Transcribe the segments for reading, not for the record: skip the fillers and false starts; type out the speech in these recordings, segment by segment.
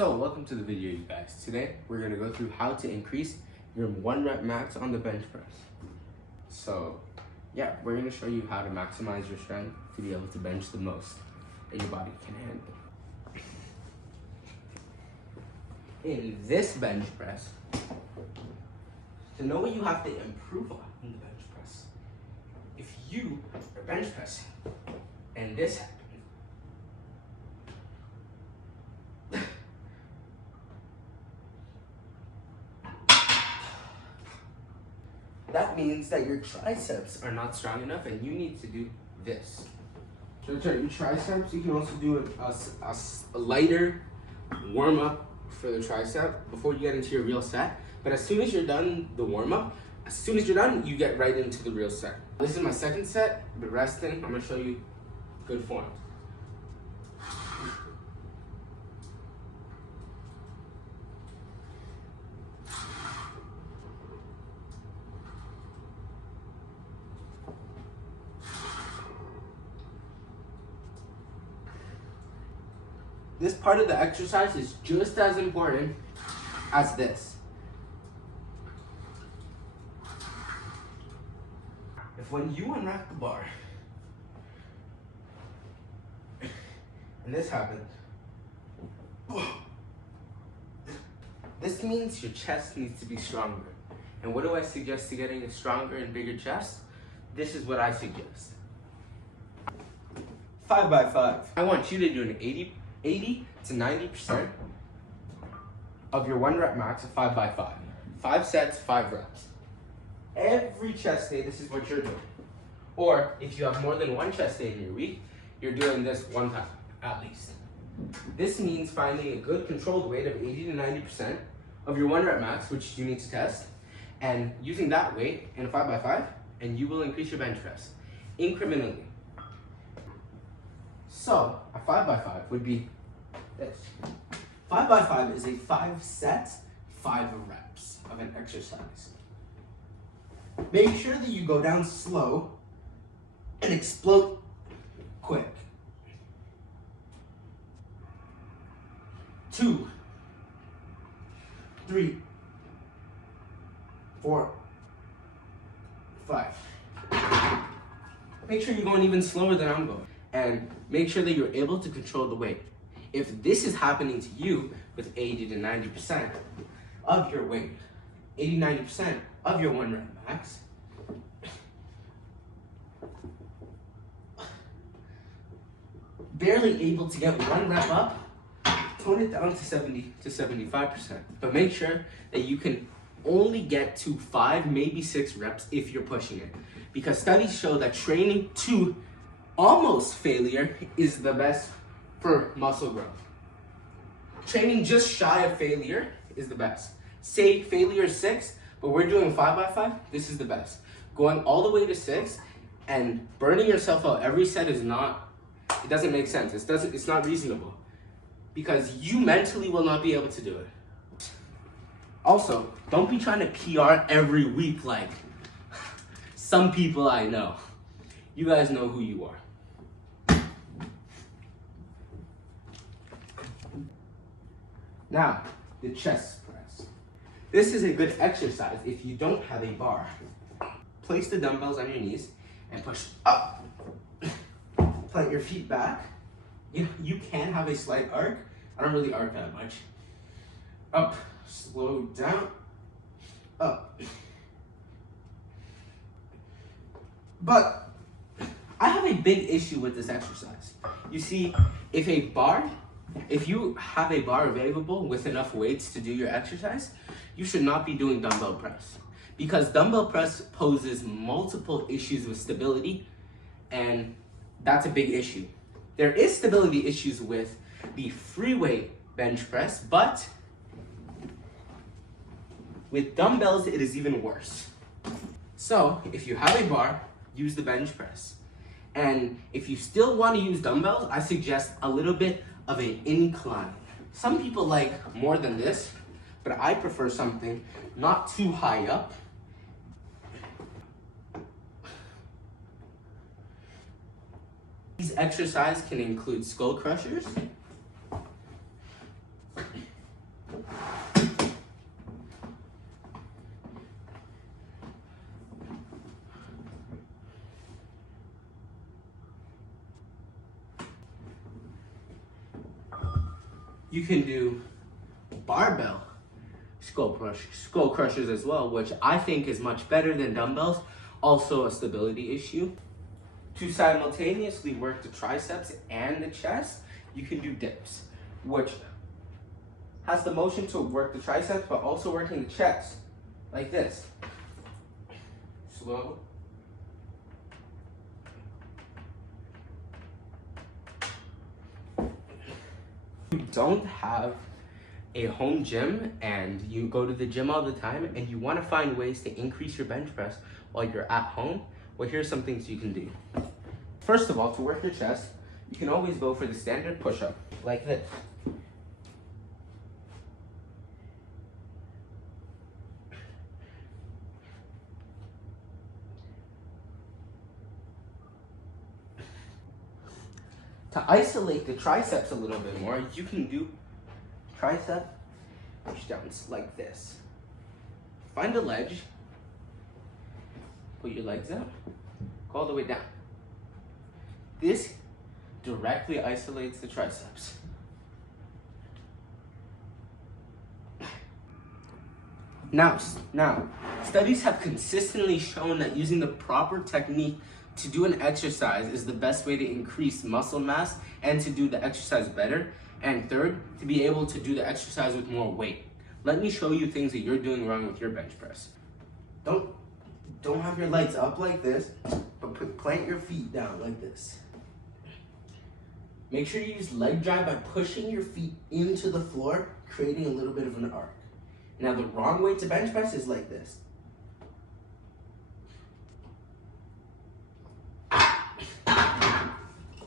So welcome to the video, you guys. Today we're going to go through how to increase your 1 rep max on the bench press. So yeah, we're going to show you how to maximize your strength to be able to bench the most that your body can handle. In this bench press, to know what you have to improve on in the bench press, if you are bench pressing and this happens, that means that your triceps are not strong enough and you need to do this. So to your triceps, you can also do a lighter warm-up for the tricep before you get into your real set. But as soon as you're done the warm-up, you get right into the real set. This is my second set, but resting, I'm gonna show you good form. This part of the exercise is just as important as this. If when you unwrap the bar, and this happens, this means your chest needs to be stronger. And what do I suggest to getting a stronger and bigger chest? This is what I suggest. 5 by 5. I want you to do an 80 to 90% of your 1 rep max of 5 by 5. 5 sets, 5 reps. Every chest day, this is what you're doing. Or if you have more than 1 chest day in your week, you're doing this 1 time, at least. This means finding a good controlled weight of 80 to 90% of your 1 rep max, which you need to test, and using that weight in a 5 by 5, and you will increase your bench press incrementally. So a 5 by 5 would be this. 5 by 5 is a 5 sets, 5 reps of an exercise. Make sure that you go down slow and explode quick. 2, 3, 4, 5. Make sure you're going even slower than I'm going. And make sure that you're able to control the weight. If this is happening to you with 80 to 90% of your weight, 80-90% of your 1 rep max, barely able to get 1 rep up, tone it down to 70 to 75%. But make sure that you can only get to 5, maybe 6 reps if you're pushing it. Because studies show that training to almost failure is the best for muscle growth. Training just shy of failure is the best. Say failure is 6, but we're doing 5 by 5, this is the best. Going all the way to 6 and burning yourself out every set is not, it doesn't make sense. It's not reasonable. Because you mentally will not be able to do it. Also, don't be trying to PR every week like some people I know. You guys know who you are. Now, the chest press. This is a good exercise if you don't have a bar. Place the dumbbells on your knees and push up. Plant your feet back. You can have a slight arc. I don't really arc that much. Up, slow down, up. But I have a big issue with this exercise. You see, if you have a bar available with enough weights to do your exercise, you should not be doing dumbbell press. Because dumbbell press poses multiple issues with stability, and that's a big issue. There is stability issues with the free weight bench press, but with dumbbells, it is even worse. So if you have a bar, use the bench press. And if you still want to use dumbbells, I suggest a little bit of an incline. Some people like more than this, but I prefer something not too high up. These exercises can include skull crushers, You can do barbell skull crushers as well, which I think is much better than dumbbells. Also a stability issue. To simultaneously work the triceps and the chest, you can do dips, which has the motion to work the triceps, but also working the chest, like this. Slow. You don't have a home gym and you go to the gym all the time and you want to find ways to increase your bench press while you're at home, well, here's some things you can do. First of all, to work your chest, you can always go for the standard push-up, like this. To isolate the triceps a little bit more, you can do tricep pushdowns like this. Find a ledge, put your legs out, go all the way down. This directly isolates the triceps. Now, studies have consistently shown that using the proper technique to do an exercise is the best way to increase muscle mass and to do the exercise better. And third, to be able to do the exercise with more weight. Let me show you things that you're doing wrong with your bench press. Don't have your legs up like this, but plant your feet down like this. Make sure you use leg drive by pushing your feet into the floor, creating a little bit of an arc. Now the wrong way to bench press is like this.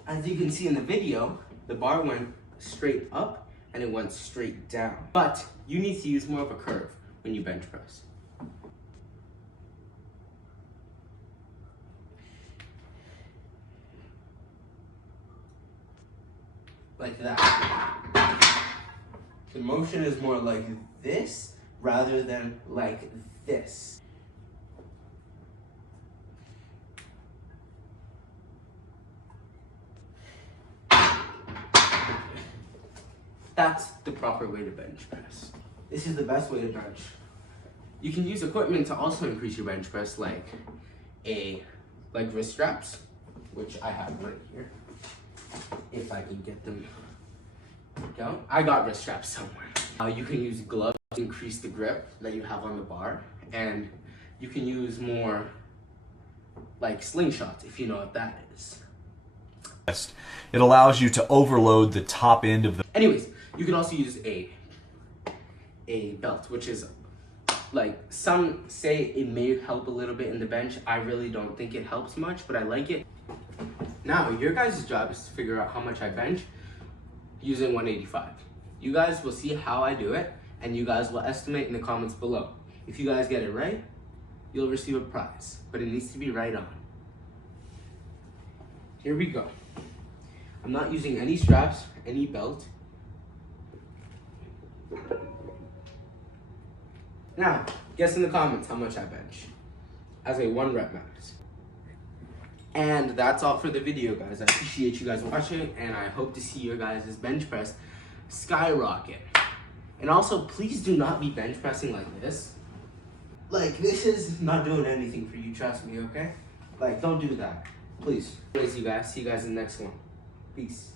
As you can see in the video, the bar went straight up and it went straight down. But you need to use more of a curve when you bench press. Like that. The motion is more like this rather than like this. That's the proper way to bench press. This is the best way to bench. You can use equipment to also increase your bench press, like wrist straps, which I have right here. If I can get them down. I got wrist straps somewhere. You can use gloves to increase the grip that you have on the bar, and you can use more like slingshots, if you know what that is. It allows you to overload the top end of the... Anyways, you can also use a belt, which is like, some say it may help a little bit in the bench. I really don't think it helps much, but I like it. Now, your guys' job is to figure out how much I bench using 185. You guys will see how I do it, and you guys will estimate in the comments below. If you guys get it right, you'll receive a prize, but it needs to be right on. Here we go. I'm not using any straps, any belt. Now, guess in the comments how much I bench as a 1 rep max. And that's all for the video, guys. I appreciate you guys watching, and I hope to see your guys' bench press skyrocket. And also, please do not be bench pressing like this. Like, this is not doing anything for you, trust me, okay? Like, don't do that, please. Anyways, you guys, see you guys in the next one. Peace.